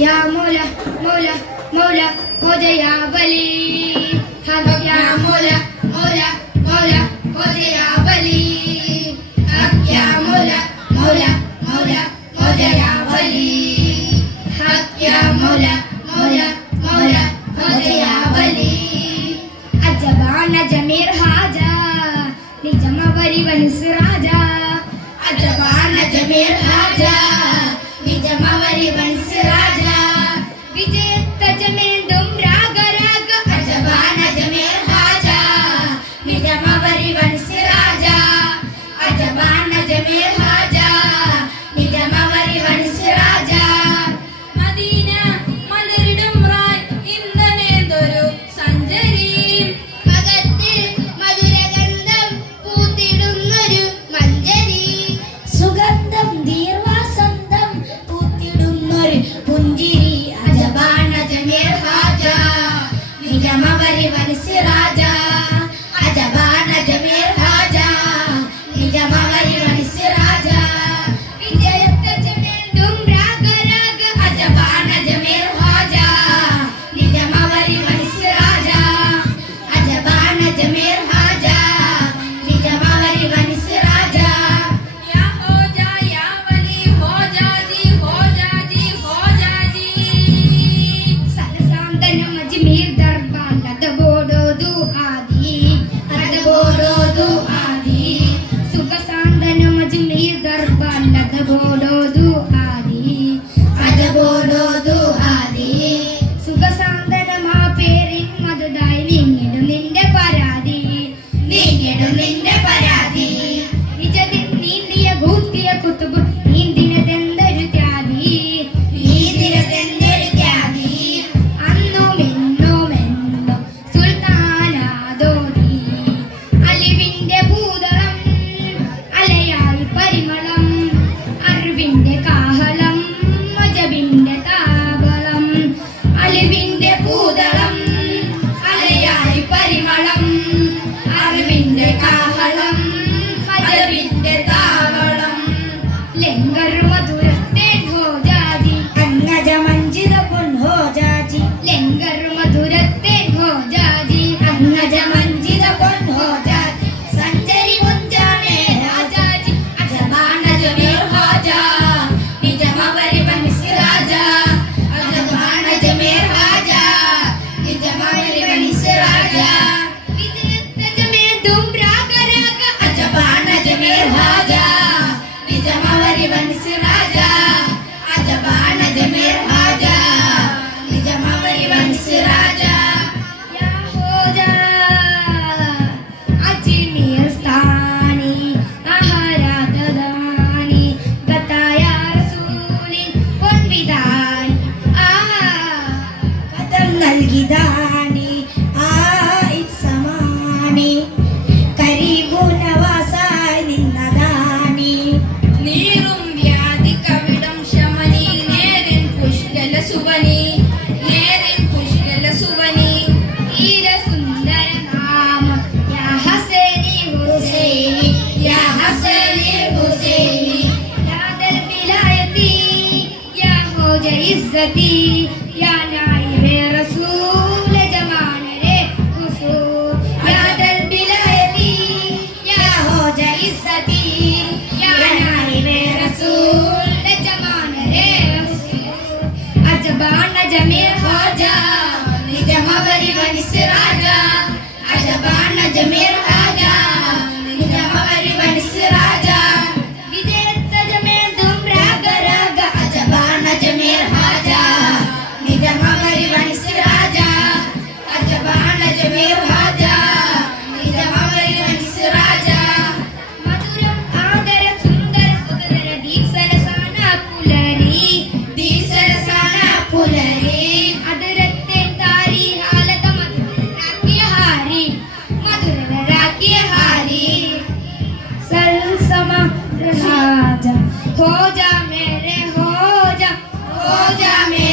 या मौला मौला मौला हो जा या वली हक या मौला मौला मौला हो जा या वली हक या मौला मौला मौला हो जा या वली हक या मौला मौला मौला हो जा या वली अजबान जमीर हाजा निजमवरी वंश राजा अजबान जमीर हाजा निजमवरी वंश राजा विजयत जमेंदुम राग राग अजबान जमीर हाजा निजमवरी वंश राजा अजबान जमीर हाजा निजमवरी वंश राजा मदीന മലരിടും റായ് ഇന്നനേതൊരു സഞ്ചരി മകത്തിൽ മധുരഗന്ധം പൂത്തിടുന്നൊരു മഞ്ചരി സുഗന്ധം ദീർവാസന്തം പൂത്തിടുന്നൊരു പുഞ്ചിരി അജബാന ജമീർ ഹാജ നിജമവരി വൻസ് രാജ അജബാന ജമീർ ഹാജ നിജമവരി വൻസ് രാജ വിജയത്ത ജമേന്ദും രാഗ രാഗ അജബാന ജമീർ ഹാജ നിജമവരി വൻസ് രാജ അജബാന ജമീർ ഹാജ നിജമവരി വൻസ് രാജ या हो जा या वली हो जा जी हो जा जी हो जा जी സലസാന്തനം അജ്മീർ ദർബാർ ലദബോഡോ ദു ആദി ലദബോഡോ ദു ആദി സുഖസാന്തനം അജ്മീർ ദർബാർ ലദബോഡോ ദു ആദി ലദബോഡോ ദു ആദി സുഖസാന്തനം ആ പേരിൻ മധുതായി നീങ്ങിടും നിന്റെ പരാതി നീങ്ങിടും നിന്റെ പരാതി നിജതിൻ നീന്തിയ ഭൂത്തിയ കുത്തുബു നീന്തിനതെന്തൊരു ത്യാഗി നീന്തിനതെന്തൊരു ത്യാഗി അന്നും ഇന്നും എന്നും സുൽത്താനാദോദി അലിവിന്റെ ഭൂതളം അലയായി പരിമളം അറിവിന്റെ കാഹളം മജബിന്റെ താവളം അലിവിന്റെ ഭൂതളം അലയായി പരിമളം അറിവിന്റെ കാഹളം മജബിന്റെ താവളം ലങ്കർ മധുരത്തെ ഹോ ജാജി അന്നജ മഞ്ജിത പുൻ ഹോ ജാജി ലങ്കർ മധുരത്തെ ഹോ ജാജി അന്നജ മഞ്ജിത പുൻ ഹോ ജാജി സഞ്ചരി മുഞ്ചാമേ രാജാജി അജബാന ജമീർ ഹാജ നിജമവരി വൻസ് രാജ അജബാന ജമീർ ഹാജ നിജമവരി വൻസ് രാജ വിജയത്ത ജമേന്ദും രാഗ രാഗ അജബാന ജമീർ ഹാജ നിജമവരി വൻസ് രാജ അജബാന ജമീർ ഹാജ നിജമവരി വൻസ് രാജ യാ ഹോ ജാ അജ്മീർ സ്ഥാനി ആഹാരാതദാനി ബതായ റസൂലിൻ പൊൻവിതാൻ കഥം നൽകിദാനി സമാനി കരീബു നവാസായി നിന്നദാനി നീറും വ്യാധി കവിടം ശമനി നേരിൻ പുഷ്കല സുവനി നേരിൻ പുഷ്കല സുവനി ഈര സുന്ദര നാമം യാ ഹസനി ഹുസൈനി യാ ഹസനി ഹുസൈനി യാ ദൽ വിലായതി യാ ഹോജ ഇസ്സതി യാ നായിബെ റസൂൽ ജമാന രെ ഹുസൂർ യാ ദൽ വിലായതി യാ ഹോജ ഇസ്സതി യാ നായിബെ റസൂൽ ജമാന രെ ഹുസൂർ അജബാന ജമീർ ഹാജ നിജമവരി വൻസ് രാജ അജബാന ജമീർ ഹാജ നിജമവരി വൻസ് രാജ വിജയത്ത ജമേന്ദും രാഗ രാഗ അജബാന ജമീർ ഹാജ നിജമവരി വൻസ് രാജ അജബാന ജമീർ ഹാജ നിജമവരി വൻസ് രാജ മധുരം ആദര സുന്ദര സുന്ദര ദീസരസാന പുലരി ദീസരസാന പുലരി അതിരത്തെ താരി ഹാലത മധുരാക്കിയ ഹാരി മധുരരാക്കിയ ഹാരി സൽസമ രാജ ഹോ ജാ മേരെ ഹോ ജാ മേരെ